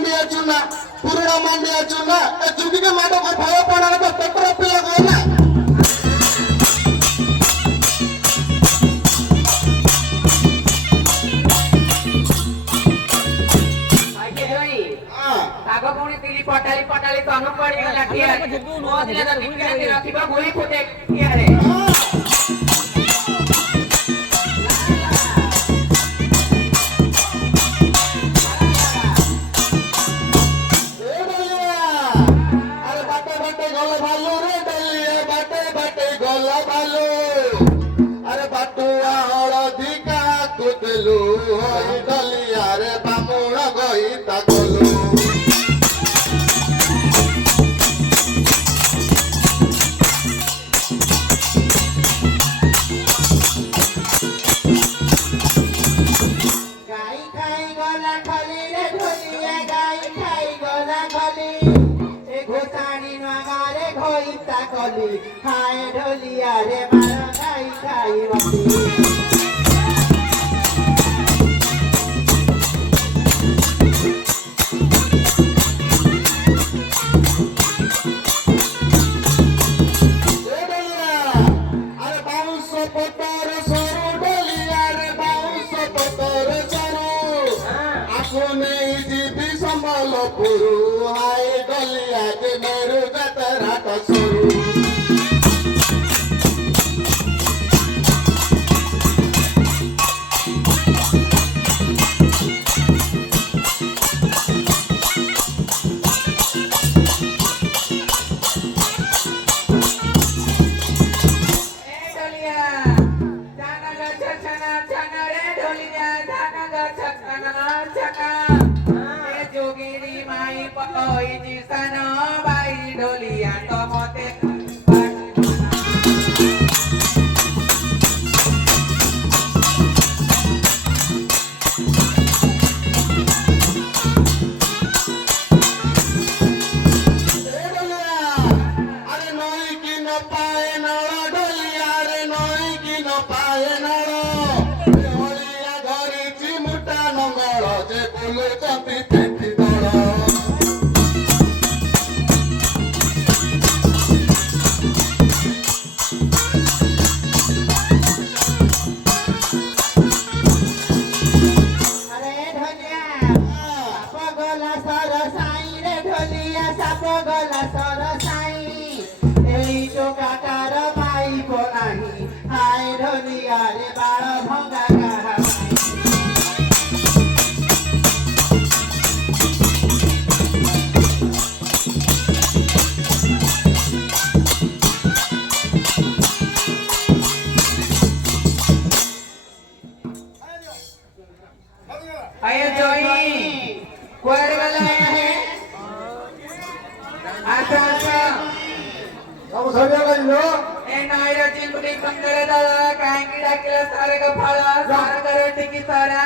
पुरुणा मांडी अचुना चुकी के माटो को भय पड़ा तो पत्र पिला को ना आके जोई ताको कोणी तिली पटाली पटाली तनु पड़ी गला ठिया ओ दिले तो निकले रखिबा गोली फुटे किया रे डलियारे बामुण गई ताकलू गाई खाई गला खली रे ढोलिया गाई खाई गला खली ए घोसाणी नगारे घोई ताकली खाए ढोलिया रे मारा गाई खाई मती पुरु हाय डलिया के मेरू जतरा तो सुरु आये जोई कोड गला है आसा अब सरिया गइलो ए नायरा चिलपुटी कंदरे दादा कांगी डाकिला सारे का फळा सारा करे टिकी सारा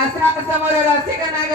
आसा समोर रसिक नाग